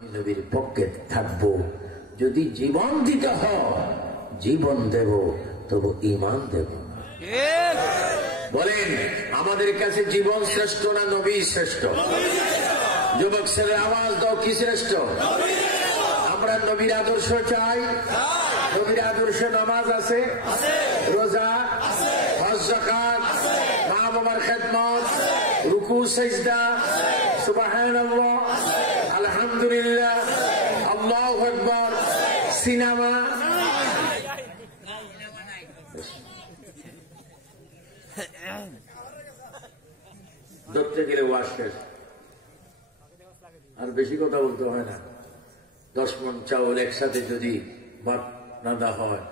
নবীর পক্ষে থাকবো। যদি জীবন দিতে হয় জীবন দেব, তবু ঈমান দেব। বলেন আমাদের কাছে জীবন শ্রেষ্ঠ না নবী শ্রেষ্ঠ? যুবক ছেলে আওয়াজ দাও, কি শ্রেষ্ঠ? আমরা নবীর আদর্শ চাই। নবীর আদর্শে নামাজ আছে, রোজা, হজ, যাকাত, মা বাবার খেদমত, রুকু সিজদা, সুবহানাল্লাহ, আলহামদুলিল্লাহ, আল্লাহু আকবার, সিনেমা। ধরতে গেলে ওয়াজ শেষ, আর বেশি কথা বলতে হয় না। 10 মণ চাউল একসাথে যদি ভাত রাঁধা হয়,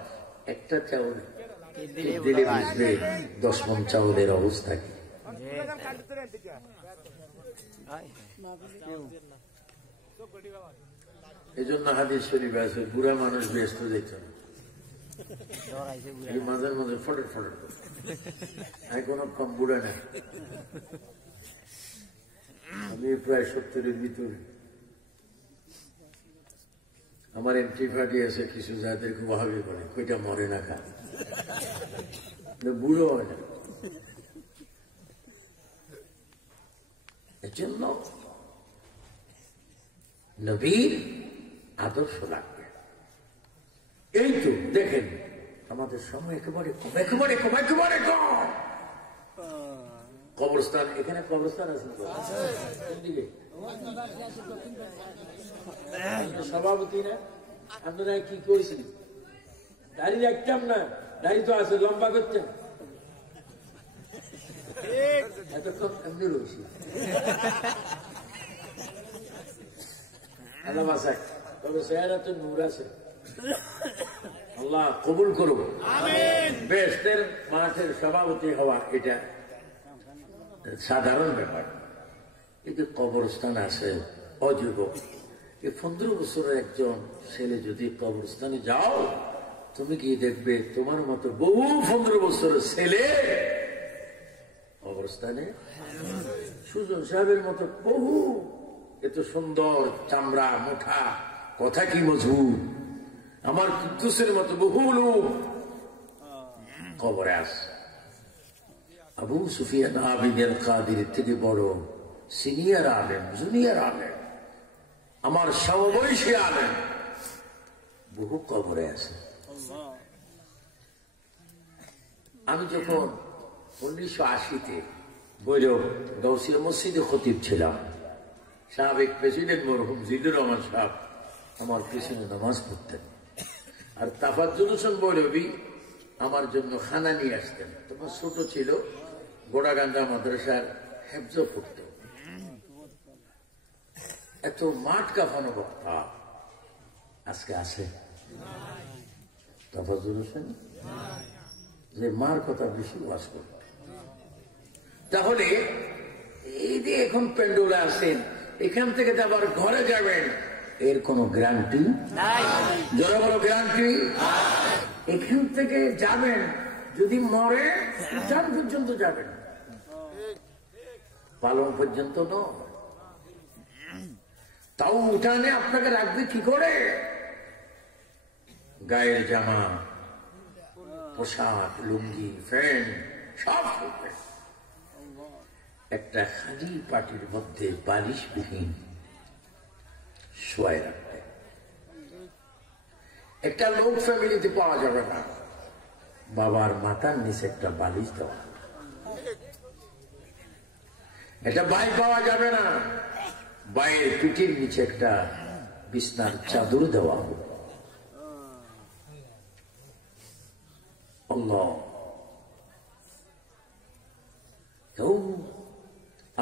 একটা চাউল দিলে বুঝবে 10 মণ চাউলের অবস্থা কি। এই জন্য হাদিস শরীফ আছে, বুড়া মানুষ ব্যস্ত দেখছে না, মাঝে মাঝে ফটর ফটর করে। আমি কোন কম বুড়া না, আমি প্রায় 70-এর ভিতরে। আমার এন্ট্রিফাটি আছে কিছু, যাদের খুব ওয়াহাবি বলে, কইটা মরে না খা, বুড়ো হয় না। এজন্য নবীর আদর্শ লাগবে। এই তো দেখেন আমাদের সময় একেবারে কম, একেবারে কম, একেবারে কম। কবরস্থান, এখানে কবরস্থান আছে সভাপতি না? আপনারা কি করেছেন? দাড়ি রাখতাম না, দাড়ি তো আছে, লম্বা করতেন। এতক্ষণ এমনি রয়েছি। আল্লাহ বাসাক, তবে চেহারা তো নূর আছে। আল্লাহ কবুল করব। বেহেশতের মাঠের সভাপতি হওয়া এটা সাধারণ ব্যাপার। কিন্তু কবরস্থান আছে অযুবক, 15 বছরের একজন ছেলে যদি কবরস্থানে যাও, তুমি কি দেখবে তোমার মতো বহু 15 বছরের ছেলে কবরস্থানে। সুজন সাহেবের মতো বহু, এত সুন্দর চামড়া মোটা, কথা কি মজবুত, আমার কুদ্দুসের মতো বহু লোক কবরে আসে। আবু সুফিয়ান আবিদ কাদির থেকে বড় সিনিয়র আলেম, জুনিয়র আলেম, আমার সমবয়সী আলেম বহু কবরে আছে। আমি যখন 1980-তে বৈরব গাউসিয়া মসজিদে খতিব ছিলাম, সাবেক প্রেসিডেন্ট মরহুম জিল্লুর রহমান সাহেব আমার পিছনে নামাজ পড়তেন, আর তাফাজ্জুল হোসেন বৈরবী আমার জন্য খানা নিয়ে আসতেন। তখন ছোট ছিল, গোড়াগান্ধা মাদ্রাসার হেফজ পড়ত। এত মাঠ কাঁপানো বক্তা আজকে আছে তাফাজ্জুল হোসেন, যে মার কথা বেশি ওয়াজ করত। তাহলে এই যে এখন পেন্ডুলে আসেন, এখান থেকে তো আবার ঘরে যাবেন, এর কোন গ্যারান্টি নাই। জোরে বলো গ্যারান্টি। এখান থেকে যাবেন, যদি মরে উঠান পর্যন্ত যাবেন, পালন পর্যন্ত নয়। তাও উঠানে আপনাকে রাখবে কি করে? গায়ের জামা, পোশাক, লুঙ্গি, প্যান্ট সব থাকবে। একটা খালি পাটির মধ্যে বালিশবিহীন শোয়াই রাখবে। একটা লোক ফ্যামিলিতে পাওয়া যাবে না, বাবার মাথার নিচে একটা বালিশ দেওয়া। একটা ভাই পাওয়া যাবে না, ভাইয়ের পিঠের নিচে একটা বিছনার চাদর দেওয়া হবে। আল্লাহ, কেউ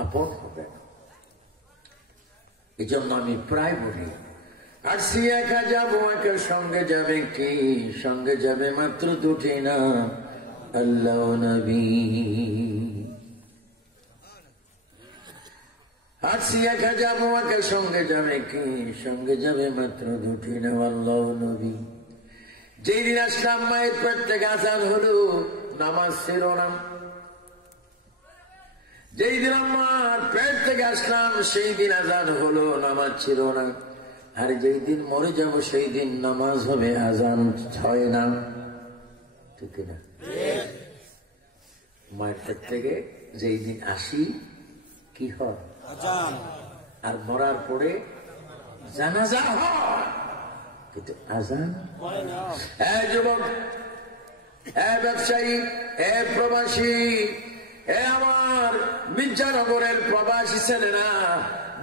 আপন হবে না। এই জন্য আমি প্রায় বলি, আসছি একা যাবো, একা সঙ্গে যাবে কি? সঙ্গে যাবে মাত্র দুটি না, আল্লাহ নবী। আসছি একা যাবো, একা সঙ্গে যাবে কি? সঙ্গে যাবে মাত্র দুটি না, আল্লাহ নবী। যেই দিন আসলাম মায়ের পেট থেকে আজান হলো, নামাজ ছিল না। যেই দিন আমার পেট থেকে আসলাম সেই দিন আজান হলো, নামাজ ছিল না। আর যেই দিন মরে যাব সেই দিন নামাজ হবে, আজান হয় না, ঠিক না? মায়ের পেট থেকে যেই দিন আসি কি হয়? আর মরার পরে জানাজা হয়, কিন্তু আজান। যুবক, ব্যবসায়ী, প্রবাসী, আমার মির্জানগরের প্রবাসী ছেলেরা,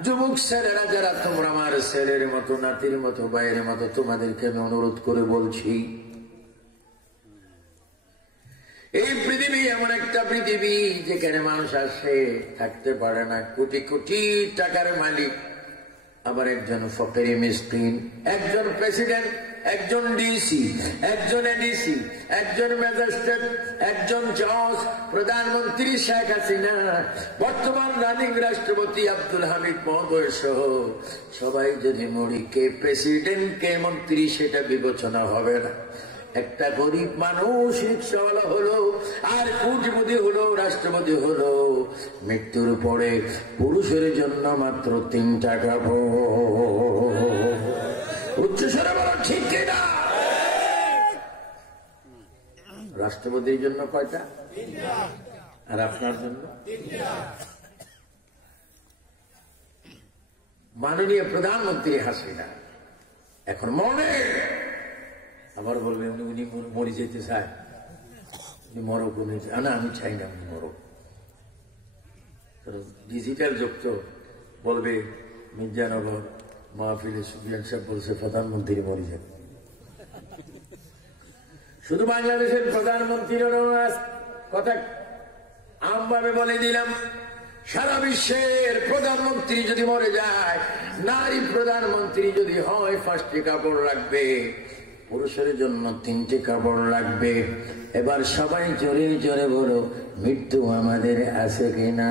যুবক ছেলেরা যারা, তোমরা আমার ছেলের মতো, নাতির মতো, ভাইয়ের মতো, তোমাদেরকে আমি অনুরোধ করে বলছি, এই পৃথিবী এমন একটা পৃথিবী যেখানে মানুষ আসে থাকতে পারে না, কোটি কোটি টাকার মালিক, আবার একজন ফকির মিসকিন, একজন প্রেসিডেন্ট, একজন ডিসি, একজন এডিসি, একজন ম্যাজিস্ট্রেট, একজন জজ, প্রধানমন্ত্রী শেখ হাসিনা, বর্তমান রানিং রাষ্ট্রপতি আব্দুল হামিদ মহোদয় সহ সবাই যদি মরি, কে প্রেসিডেন্ট কে মন্ত্রী সেটা বিবেচনা হবে না। একটা গরিব মানুষ রিক্সাওয়ালা হলো, আর কোটিপতি হলো, রাষ্ট্রপতি হলো, মৃত্যুর পরে পুরুষের জন্য মাত্র 3 টাকা। উচ্চস্বরে বলো ঠিক কিনা? রাষ্ট্রপতির জন্য কয়টা? আর আপনার জন্য? মাননীয় প্রধানমন্ত্রী হাসিনা এখন মনে আবার বলবে উনি মরে যেতে চায়, উনি মরক, উনি না, আমি চাই না উনি মরক। ডিজিটাল যুগ তো বলবে মির্জানগর মাহফিলে সুফিয়ান সাহেব বলছে প্রধানমন্ত্রী মরে যাবে। শুধু বাংলাদেশের প্রধানমন্ত্রীর কথা আমভাবে বলে দিলাম, সারা বিশ্বের প্রধানমন্ত্রী যদি মরে যায়, নারী প্রধানমন্ত্রী যদি হয়, 5টি কাপড় লাগবে, পুরুষের জন্য 3টে কাপড় লাগবে। এবার সবাই জোরে জোরে বলো, মৃত্যু আমাদের আছে কিনা?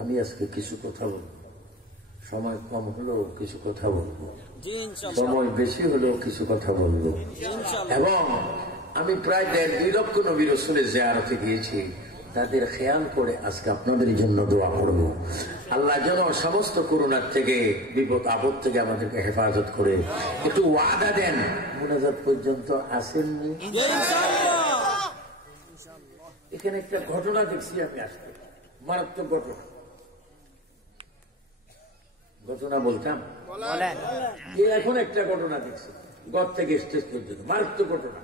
আমি আজকে কিছু কথা বলবো, সময় কম হলেও কিছু কথা বলবো, সময় বেশি হলেও কিছু কথা বলবো। এবং আমি প্রায় 1.5-2 লক্ষ নবী রাসূলের জিয়ারতে গিয়েছি, তাদের খেয়াল করে আজকে আপনাদের জন্য দোয়া করব। আল্লাহ যেন সমস্ত করোনার থেকে, বিপদ আপদ থেকে আমাদেরকে হেফাজত করে। একটু ওয়াদা দেন, মুনাজাত পর্যন্ত আসেননি? এখানে একটা ঘটনা দেখছি আমি আজকে, মারাত্মক ঘটনা। ঘটনা বলতাম, এখন একটা ঘটনা দেখছি, ঘর থেকে স্টেজ পর্যন্ত মারাত্মক ঘটনা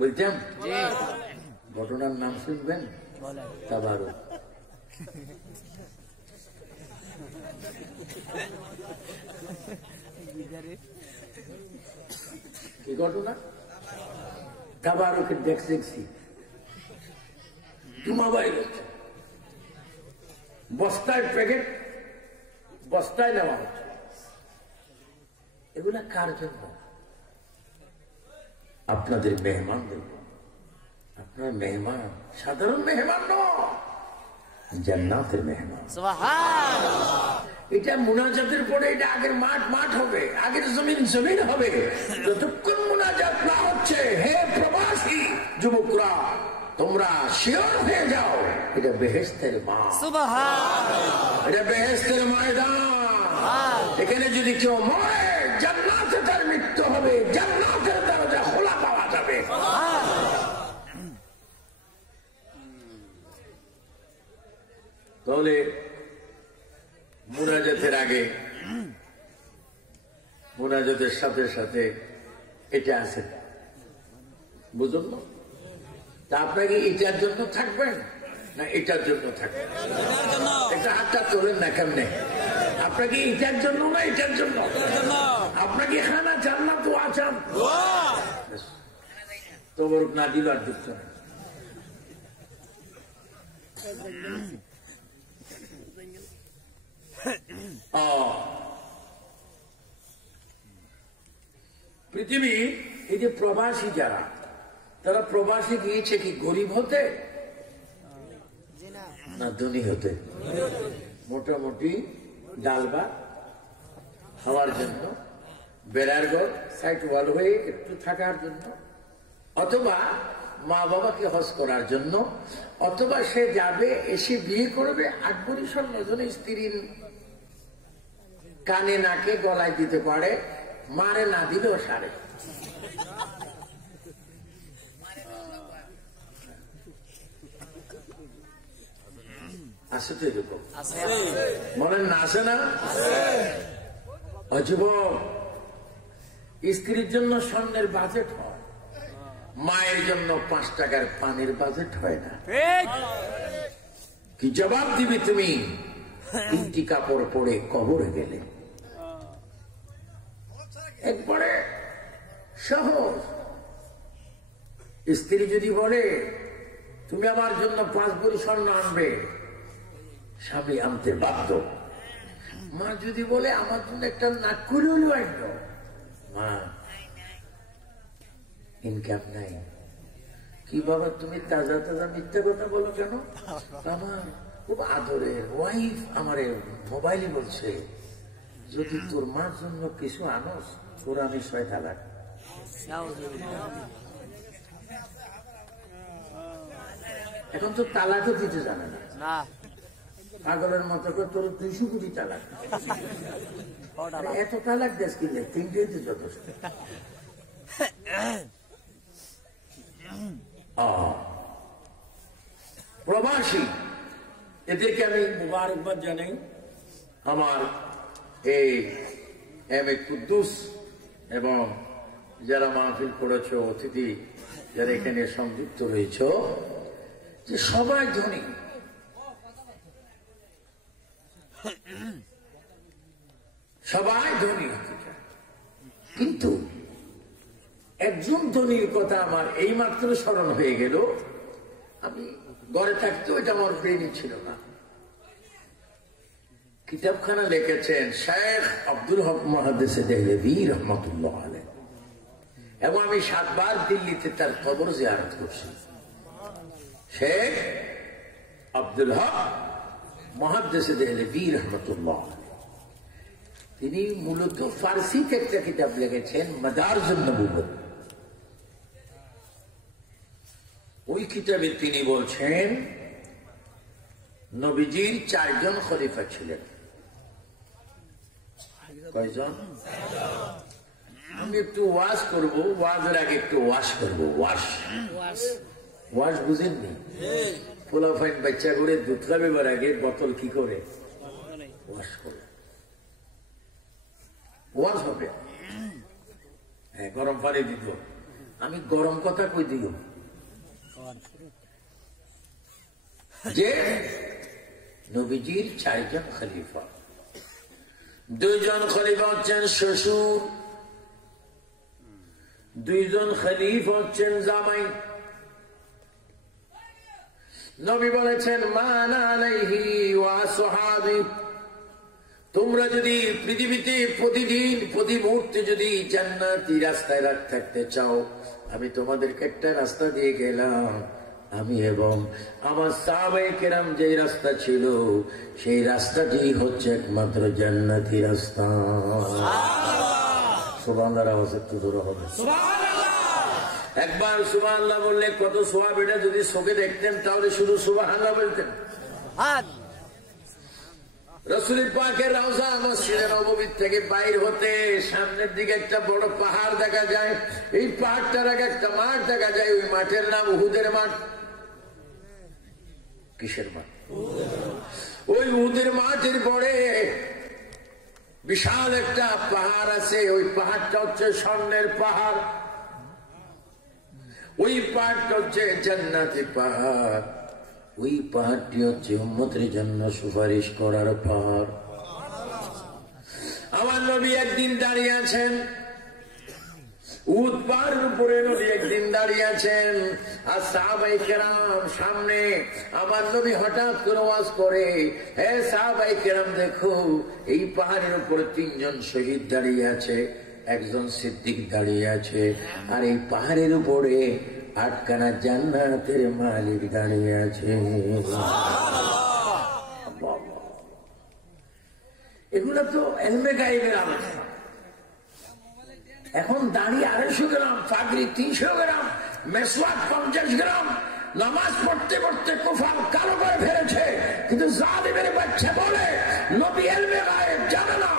বলতাম। ঘটনার নাম শুনবেন? তাবারুক। কি ঘটনা? তাবারুকের দেখছি জুমাবাড়ি হচ্ছে, বস্তায় প্যাকেট, বস্তায় নেওয়া হচ্ছে। এগুলা কার জন্য? আপনাদের মেহমানদের। আপনার মেহমান সাধারণ মেহমান নয়, জান্নাতের মেহমান। এটা মুনাজাতের পরে এটা আগের মাঠ হবে, আগের জমিন হবে। যতক্ষণ মুনাজাত না হচ্ছে, হে প্রবাসী যুবকরা, তোমরা শিওর হয়ে যাও, এটা বেহেশতের মাঠ, এটা বেহেশতের ময়দান। এখানে যদি কেউ মরে, জান্নাতে তার মৃত্যু হবে, জান্নাতের দরজা খোলা পাওয়া যাবে। তাহলে মুনাজাতের আগে, মুনাজাতের সাথে সাথে এটা আছে, বুঝুন না? তা আপনাকে এটার জন্য থাকবেন না এটার জন্য থাকবেন? একটা হাতটা তোলেন না কেমনে? আপনাকে এটার জন্য না এটার জন্য? আপনাকে খানা চান না তো আচান তো না দিল আর দুঃখ না। পৃথিবী এই যে প্রবাসী যারা, তারা প্রবাসী গিয়েছে কি গরিব হতে না ধনী হতে? মোটামুটি ডাল ভাত খাওয়ার জন্য, বেড়ার ঘর, সাইড ওয়াল হয়ে একটু থাকার জন্য, অথবা মা বাবাকে হজ করার জন্য, অথবা সে যাবে এসে বিয়ে করবে, 8 বছর নজনে স্ত্রীর কানে নাকে গলায় দিতে পারে, মারে না দিলেও সারে। আছে তো এরকম, বলেন না আছে না? যুবক, স্ত্রীর জন্য স্বর্ণের বাজেট হয়, মায়ের জন্য 5 টাকার পানির বাজেট হয় না। কি জবাব দিবি তুমি 3টি কাপড় পরে কবরে গেলে? একবারে সহজ। স্ত্রী যদি বলে তুমি আমার জন্য 5 ভরি স্বর্ণ আনবে, স্বামী আনতে বাধ্য। মা যদি বলে আমার জন্য একটা নাক করে হলেও আনতো, মা ইনকাম নাই। কি বাবা তুমি তাজা তাজা মিথ্যা কথা বলো কেন? আমার খুব আদরের ওয়াইফ আমারে মোবাইলে বলছে যদি তোর মার জন্য কিছু আনস তোর আমি 6 তালাক। এখন তো তালাকও দিতে জানে না, পাগলের মতো করে তোর 200 কোটি তালাক। এত তালাক দেশ কিনলে 3টেতে যথেষ্ট। প্রবাসী এদেরকে আমি মুবারকবাদ জানাই। আমার এই এম.এ. কুদ্দুস এবং যারা মাহফিল করেছ, অতিথি যারা এখানে সংযুক্ত রয়েছ, যে সবাই ধনী, সবাই ধনী হতে চায়, কিন্তু একজন ধনীর কথা আমার এই মাত্র স্মরণ হয়ে গেল। আমি ঘরে থাকতে ওইটা আমার ব্রেনই ছিল না। কিতাবখানা লিখেছেন শেখ আব্দুল হক মুহাদ্দিস দেহলভী রহমাতুল্লাহ আলাইহ, এবং আমি 7 বার দিল্লিতে তার কবর জিয়ারত করছি। শেখ আব্দুল হক মুহাদ্দিস দেহলভী রহমাতুল্লাহ আলাইহ, তিনি মূলত ফার্সিতে একটা কিতাব লিখেছেন মাদারজুন নবুওয়াত। ওই কিতাবে তিনি বলছেন নবীজির 4 জন খলিফা ছিলেন। কয়জন? আমি একটু ওয়াজ করব, ওয়াজের আগে একটু ওয়াশ করব। ওয়াশ বুঝেননি? পোলাফাইন বাচ্চা করে দুধ খাবেবার আগে বোতল কি করে ওয়াশ করে ওয়াজ হবে। হ্যাঁ, গরম পানি দিব। আমি গরম কথা কই দিব যে নবীজির 4 জন খলিফা, 2 জন খলিফা হচ্ছেন শ্বশুর, 2 জন খলিফা হচ্ছেন জামাই। নবী বলেছেন মান আলাইহি ওয়া আসহাবি, তোমরা যদি পৃথিবীতে প্রতিদিন প্রতি মুহূর্তে যদি জান্নাতি রাস্তায় থাকতে চাও, আমি তোমাদেরকে একটা রাস্তা দিয়ে গেলাম। আমি এবং আমার সাহাবায়ে কেরাম যে রাস্তা ছিল সেই রাস্তাটি হচ্ছে একমাত্র জান্নাতি রাস্তা। সুবহানাল্লাহ, আওয়াজ একটু জোরে হবে। একবার সুবহানাল্লাহ বললে কত সওয়াব, এটা যদি চোখে দেখতেন তাহলে শুধু সুবহানাল্লাহ বলতেন। রাসূল পাকের রওজা মসজিদে নববী থেকে বাইর হতে সামনের দিকে একটা বড় পাহাড় দেখা যায়। এই পাহাড়টার আগে একটা মাঠ দেখা যায়, ওই মাঠের নাম উহুদের মাঠ। কিসের মাঠ? ওই উহুদের মাঠের পরে বিশাল একটা পাহাড় আছে, ওই পাহাড়টা হচ্ছে স্বর্ণের পাহাড়। ওই পাহাড়টা হচ্ছে জান্নাতি পাহাড়। ওই পাহাড়টি হচ্ছে উম্মতের জন্য সুপারিশ করার পাহাড়। আমার নবী একদিন দাঁড়িয়ে আছেন উহুদ পাহাড়ের উপরে, নবী একদিন দাঁড়িয়ে আছেন আর সাহাবায়ে কেরাম সামনে। আমার নবী হঠাৎ করে ওয়াজ করে, হে সাহাবায়ে কেরাম দেখো, এই পাহাড়ের উপরে 3 জন শহীদ দাঁড়িয়ে আছে, একজন সিদ্দিক দাঁড়িয়ে আছে, আর এই পাহাড়ের উপরে 8খানা জান্নাতের মালিক দাঁড়িয়ে আছে। এগুলো তো ইলমে গায়েবের আলোচনা। এখন দাঁড়িয়ে 250 গ্রাম, পাগড়ি 300 গ্রাম, মেসওয়াক 50 গ্রাম, নামাজ পড়তে পড়তে কুফার কালো করে ফেলেছে, কিন্তু জালিমের বাচ্চা বলে নবী ইলমে গায়েব জানে না।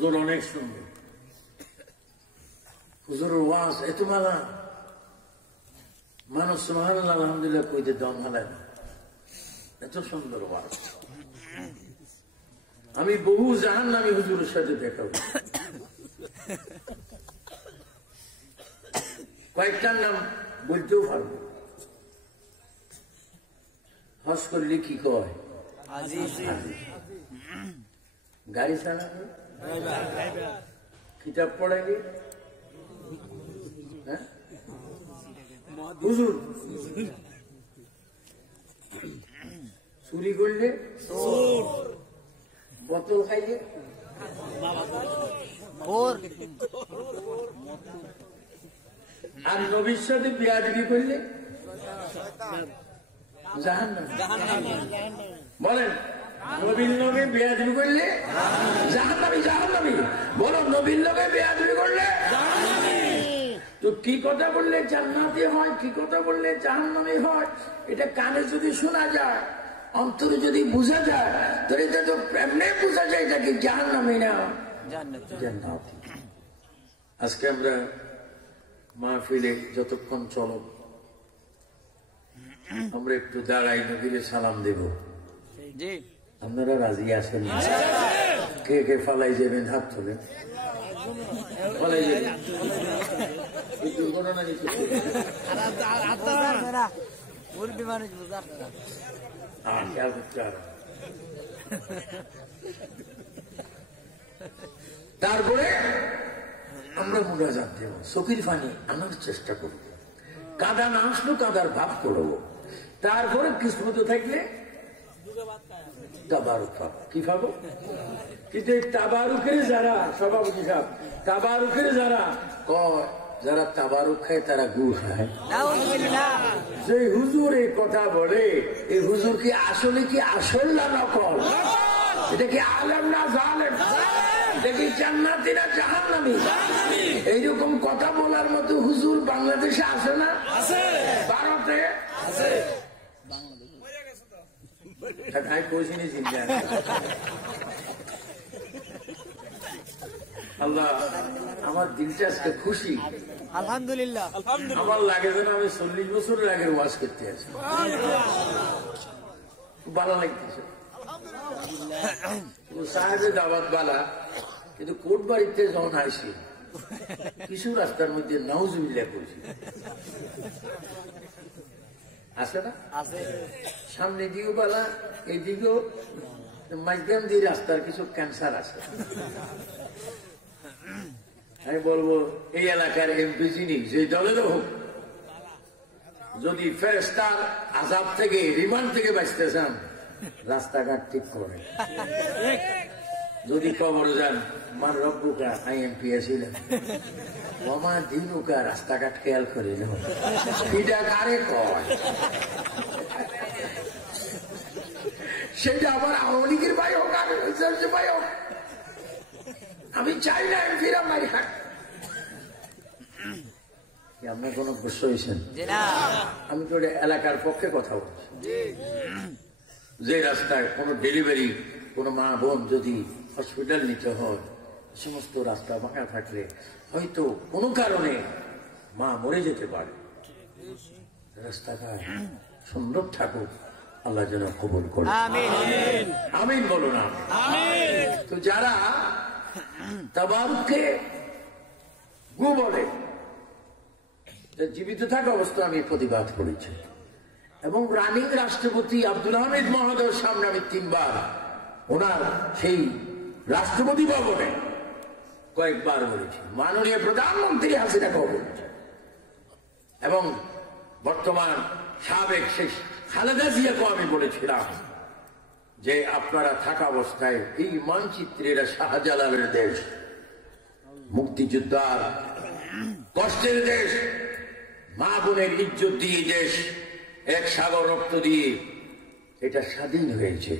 হুজুর অনেক সুন্দর, হুজুরের ওয়াজ এত মালা, মানুষ সুবহানাল্লাহ আলহামদুলিল্লাহ কইতে দম হালায় না, এত সুন্দর ওয়াজ। আমি বহু জাহান্নামী হুজুরের সাথে দেখা হই, কয়েকটার নাম বলতেও পারবো। হজ করলে কি কয়? গাড়ি চালাবে, কিতাব পড়াইবে, হুজুর চুরি করলে, বোতল খাইলে, আর নবীর সাথে বেয়াদবি করলে জাহান্নাম। বলেন নবীর লগে বেয়াদবি করলে জাহান্নামী, জাহান্নামী। বলো নবীর লগে বেয়াদবি করলে তো কি কথা বললে জান্নাতি হয়, কি কথা বললে জাহান্নামী হয়, এটা কানে যদি শোনা যায়, অন্তরে যদি বোঝা যায়, তাহলে এটা তো এমনি বোঝা যায় এটা কি জাহান্নামী না জান্নাতি। আজকে আমরা মাহফিলে যতক্ষণ চলো আমরা একটু দাঁড়াই, নবীরে সালাম দেব। আপনারা রাজি আছেন? কে কে ফালাই যাবেন হাত তোলেন। ফালাই যাবেন, দুর্ঘটনা নিচ্ছে। তারপরে আমরা মুনাজাত দেব, চোখের পানি আনার চেষ্টা করব, কাদা না আসলো কাদার ভাব করবো। তারপরে কিসমত থাকলে তাবারুক পাবো। কি পাবো? কিন্তু এই তাবারুকের যারা সভাপতি সাহেব, তাবারুকের যারা কয়, যারা তাবারুক খায় তারা গুড় খায়। যে হুজুর এই কথা বলে, এই হুজুর কি আসলে কি আসল না নকল? এটা কি আলেম না জালেম? এটা কি জান্নাতি না জাহান্নামী? এইরকম কথা বলার মতো হুজুর বাংলাদেশে আছে না? ভারতে আছে। আল্লাহ আমার দিলটা আজকে খুশি, আলহামদুলিল্লাহ। আমার লাগে যেন আমি 40 বছরের আগের ওয়াজ করতে আছি, ভালো লাগতেছে। সাহেবের দাওয়াত বালা, কিন্তু কোর্ট বাড়িতে যখন আসি কিছু রাস্তার মধ্যে নাউজুবিল্লাহ করছি, আছে না? সামনে দিকেও বালা, এইদিকেও মাঝখান দিয়ে রাস্তার কিছু ক্যান্সার আছে। আমি বলবো এই এলাকার এমপি যিনি যে দলের হোক, যদি ফেরেশতার আযাব থেকে, রিমান্ড থেকে বাঁচতে চান, রাস্তাঘাট ঠিক করে। যদি কবরে যান, মার রব্বুকা আইএমপি ছিলেন, মামা দিনুকা রাস্তাঘাট খেয়াল করে না, এটা কারে কয়? সেটা আবার আওয়ামী লীগের ভাই হোক আর ভাই হোক, আমি চাই না এমপিরা মারি খাক। আপনার কোন প্রশ্ন হয়েছেন? আমি তো এলাকার পক্ষে কথা বলছি। যে রাস্তায় কোনো ডেলিভারি, কোনো মা বোন যদি হসপিটাল নিতে হয়, সমস্ত রাস্তা ফাঁকা থাকলে হয়তো কোনো কারণে মা মরে যেতে পারে। রাস্তাঘাট সুন্দর থাকুক, আল্লাহ যেন কবুল করে। আমিন বলো না? তো যারা তাবারুককে গু বলে, জীবিত থাকা অবস্থা আমি প্রতিবাদ করেছি, এবং রানিং রাষ্ট্রপতি আব্দুল হামিদ মহোদয়ের সামনে আমি 3 বার ওনার সেই রাষ্ট্রপতি ভবনে কয়েকবার বলেছি, মাননীয় প্রধানমন্ত্রী হাসিনাকেও বলেছি, এবং বর্তমান সাবেক শেখ খালেদা জিয়াকেও আমি বলেছিলাম যে আপনারা থাকা অবস্থায় এই মানচিত্রের শাহজালালের দেশ, মুক্তিযোদ্ধার কষ্টের দেশ, মা বোনের ইজ্জত দিয়ে দেশ, এক সাগর রক্ত দিয়ে এটা স্বাধীন হয়েছে।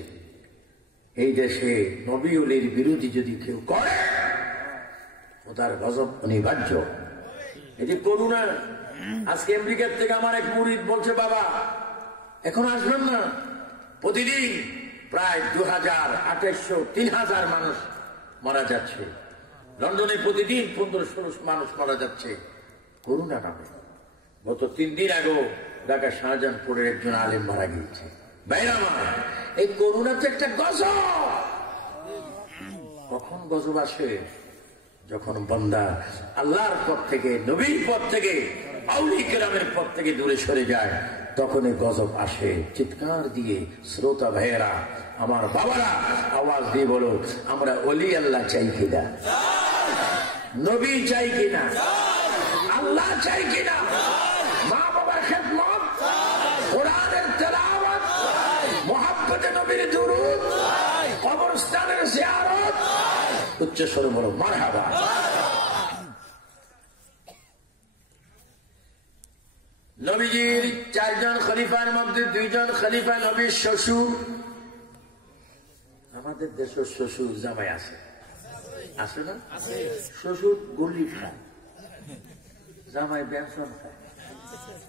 এই দেশে নবী ওলির বিরোধী যদি কেউ করে, ও তার গজব অনিবার্য। এটি করুণা। আজকে আমেরিকার থেকে আমার এক মুরিদ বলছে, বাবা এখন আসবেন না, প্রতিদিন প্রায় 2000, 2800, 3000 মানুষ মারা যাচ্ছে। লন্ডনে প্রতিদিন 1500 মানুষ মারা যাচ্ছে করোনা নামে। গত 3 দিন আগেও ঢাকা শাহজাহানপুরের একজন আলেম মারা গিয়েছে। ভাইরা আমার, এই করোনা তো একটা গজব। কখন গজব আসে? যখন বান্দা আল্লাহর পথ থেকে, নবীর পথ থেকে, আউলিয়া কেরামের পথ থেকে দূরে সরে যায়, তখন এই গজব আসে। চিৎকার দিয়ে শ্রোতা ভাইয়েরা, আমার বাবারা আওয়াজ দিয়ে বলো, আমরা ওলি আল্লাহ চাই কিনা? নবী চাই কিনা? আল্লাহ চাই কিনা? মা বাবার খেদমত, কোরআনের তেলাওয়াত, মুহাব্বতে নবীর দুরূদ, কবরস্থানের জিয়ারত, উচ্চ স্বরে বলো মারহাবা। নবীজির 4 জন খলিফার মধ্যে 2 জন খলিফা নবীর শ্বশুর। আমাদের দেশের শ্বশুর জামাই আছে, আছে না? শ্বশুর গুলি খায়, জামাই বেনশন খায়,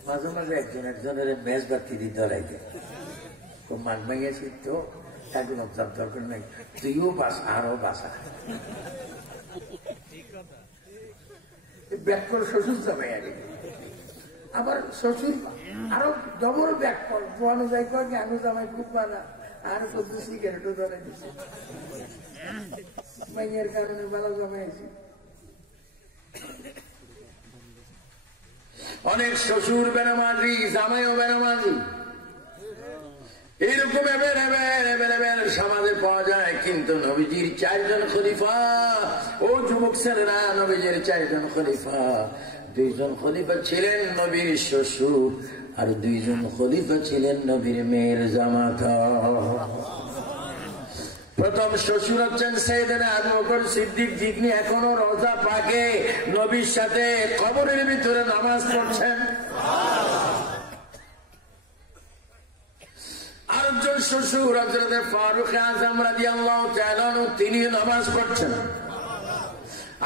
মাঝে মাঝে একজনের মেজবাতি দিয়ে ধরাই দেয়। তো মান ভাইয়াছি তো একদম দরকার নাই, তুইও বাস আরো বাসা। ব্যাক কর শ্বশুর জামাই আগে, আবার শ্বশুর আরো ডবল ব্যাক কর, পোয়ানো যাই কয় আনু জামাই খুব বানা, আর কত সিগারেটও ধরাই দিচ্ছে। মাইয়ের কারণে ভালো জামাই আছি। অনেক শ্বশুর বেনামাজি, জামাইও বেনামাজি, এইরকম সমাজে পাওয়া যায়। কিন্তু নবীজির 4 জন খলিফা, ও যুবক ছেলেরা, নবীজির 4 জন খলিফা, 2 জন খলিফা ছিলেন নবীর শ্বশুর, আর 2 জন খলিফা ছিলেন নবীর মেয়ের জামাতা। প্রথম শ্বশুর হচ্ছেন সাইয়েদনা আবু বকর সিদ্দিক, যিনি এখনো রওজা পাকে নবীর সাথে কবরের ভিতরে নামাজ পড়ছেন। আরেকজন শ্বশুর হযরত ফারুক আযম রাদিয়াল্লাহু তাআলা আনহু, তিনি নামাজ পড়ছেন।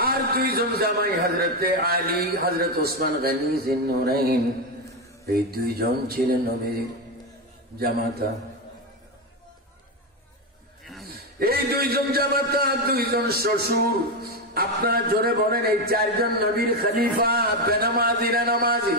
আর 2 জন জামাই হযরত আলী, হযরত ওসমান গনি জিন্নুরাইন, এই 2 জন ছিলেন নবীর জামাতা। এই 2 জন জামাতা, 2 জন শ্বশুর। আপনারা জোরে বলেন, এই 4 জন নবীর খলিফা বেনামাজি না নামাজি?